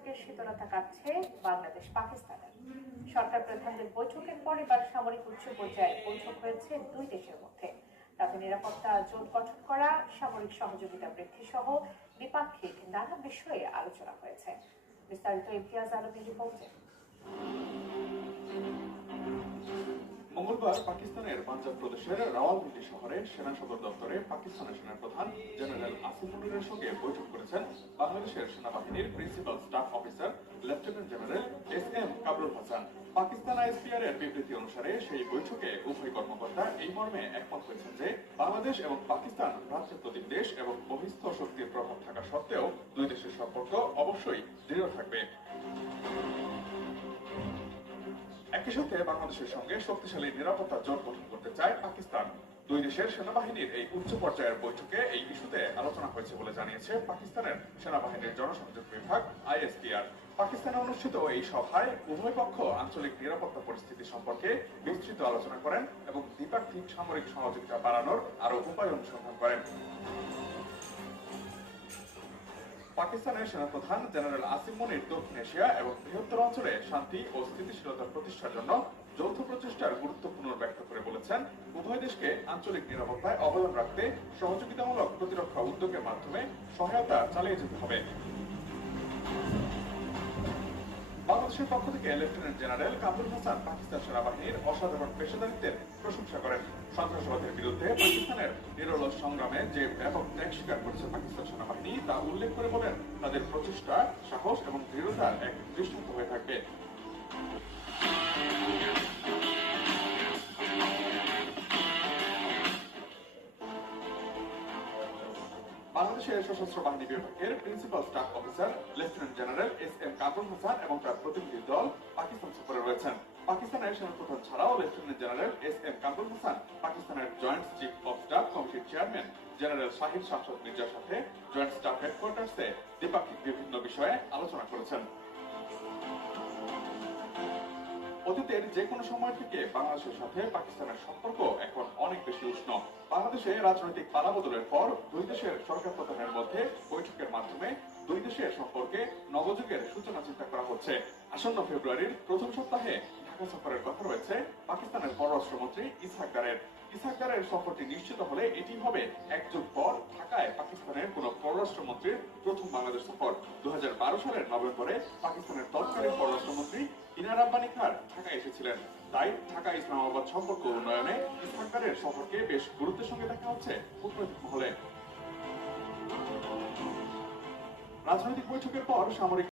সম্পর্কের শীতলতা কাটছে বাংলাদেশ পাকিস্তানের। সরকার প্রধানদের বৈঠকের পর এবার সামরিক উচ্চ পর্যায়ে বৈঠক হয়েছে দুই দেশের মধ্যে। তাতে নিরাপত্তা জোট গঠন করা, সামরিক সহযোগিতা বৃদ্ধি সহ দ্বিপাক্ষিক নানা বিষয়ে আলোচনা হয়েছে। বিস্তারিত ইমতিয়াজ আলমের রিপোর্টে। মঙ্গলবার পাকিস্তানের পাঞ্জাব প্রদেশের রাওয়ালপিন্ডি শহরে সেনা সদর দপ্তরে পাকিস্তানের সেনাপ্রধান জেনারেল আসিম মুনিরের সঙ্গে বৈঠক করেছেন বাংলাদেশের সেনাবাহিনীর principal staff officer lieutenant general SM. Kamrul Hasan. Pakistan ISPR এর বিবৃতি অনুসারে সেই বৈঠকে উভয় কর্মকর্তা এই মর্মে একমত হয়েছেন যে বাংলাদেশ এবং পাকিস্তান ভ্রাতৃপ্রতিম দেশ এবং বহিস্থ শক্তির প্রভাব থাকা সত্ত্বেও দুই দেশের সম্পর্ক অবশ্যই দৃঢ় থাকবে। একই সাথে বাংলাদেশের সঙ্গে শক্তিশালী নিরাপত্তা জোট গঠন করতে চায় পাকিস্তান। দুই দেশের সেনাবাহিনীর এই উচ্চ পর্যায়ের বৈঠকে এই ইস্যুতে আলোচনা হয়েছে বলে জানিয়েছে পাকিস্তানের সেনাবাহিনীর জনসংযোগ বিভাগ আইএসপিআর। পাকিস্তানে অনুষ্ঠিত এই সভায় উভয় পক্ষ আঞ্চলিক নিরাপত্তা পরিস্থিতি সম্পর্কে বিস্তৃত আলোচনা করেন এবং দ্বিপাক্ষিক সামরিক সহযোগিতা বাড়ানোর আরো উপায় অনুসন্ধান করেন। পাকিস্তানের সেনাপ্রধান জেনারেল আসিম মুনির দক্ষিণ এশিয়া এবং বৃহত্তর অঞ্চলে শান্তি ও স্থিতিশীলতা প্রতিষ্ঠার জন্য যৌথ প্রচেষ্টার গুরুত্ব পুনর্ব্যক্ত করে বলেছেন, উভয় দেশকে আঞ্চলিক নিরাপত্তায় অবদান রাখতে সহযোগিতামূলক প্রতিরক্ষা উদ্যোগের মাধ্যমে সহায়তা চালিয়ে যেতে হবে। বাংলাদেশের পক্ষ থেকে লেফটেন্যান্ট জেনারেল কামরুল হাসান পাকিস্তান সেনাবাহিনীর অসাধারণ পেশাদারিত্বের প্রশংসা করেন। সন্ত্রাসবাদের বিরুদ্ধে পাকিস্তানের নিরলস সংগ্রামে যে ব্যাপক ত্যাগ স্বীকার করেছে পাকিস্তান সেনাবাহিনী তা উল্লেখ করে বলেন, তাদের প্রচেষ্টা, সাহস এবং দৃঢ়তার এক দৃষ্টান্ত হয়ে থাকবে। বাংলাদেশের সশস্ত্র বাহিনী বিভাগের principal staff officer lieutenant general SM. Kamrul Hasan এবং তার প্রতিনিধি দল পাকিস্তান সফরে রয়েছেন। পাকিস্তানের সেনাপ্রধান ছাড়াও lieutenant general SM. Kamrul Hasan পাকিস্তানের জয়েন্ট চিফ অফ স্টাফ কমিটির চেয়ারম্যান জেনারেল শাহিদ শামসুদ মির্জার সাথে জয়েন্ট স্টাফ হেডকোয়ার্টার্সে দ্বিপাক্ষিক বিভিন্ন বিষয়ে আলোচনা করেছেন। অতীতের যে কোনো সময় থেকে বাংলাদেশের সাথে পাকিস্তানের সম্পর্ক এখন অনেক বেশি উষ্ণ। বাংলাদেশে রাজনৈতিক পালাবদলের পর দুই দেশের সরকার প্রধানের মধ্যে বৈঠকের মাধ্যমে দুই দেশের সম্পর্কে নবযুগের সূচনা চিন্তা করা হচ্ছে। আসন্ন ফেব্রুয়ারির প্রথম সপ্তাহে ঢাকা সফরের কথা রয়েছে পাকিস্তানের পররাষ্ট্রমন্ত্রী ইসহাক দারের। ইসহাক দারের সফরটি নিশ্চিত হলে এটি হবে এক যুগ পর ঢাকায় পাকিস্তানের কোন পররাষ্ট্রমন্ত্রীর প্রথম বাংলাদেশ সফর। 2012 সালের নভেম্বরে পাকিস্তানের তৎকালীন পররাষ্ট্রমন্ত্রী ইনা রাব্বানী খান ঢাকায় এসেছিলেন। তাই ঢাকা ইসলামাবাদ সম্পর্ক উন্নয়নে ইসহাক দারের সফরকে বেশ গুরুত্বের সঙ্গে দেখা হচ্ছে কূটনৈতিক মহলে। রাজনৈতিক বৈঠকের পর সামরিক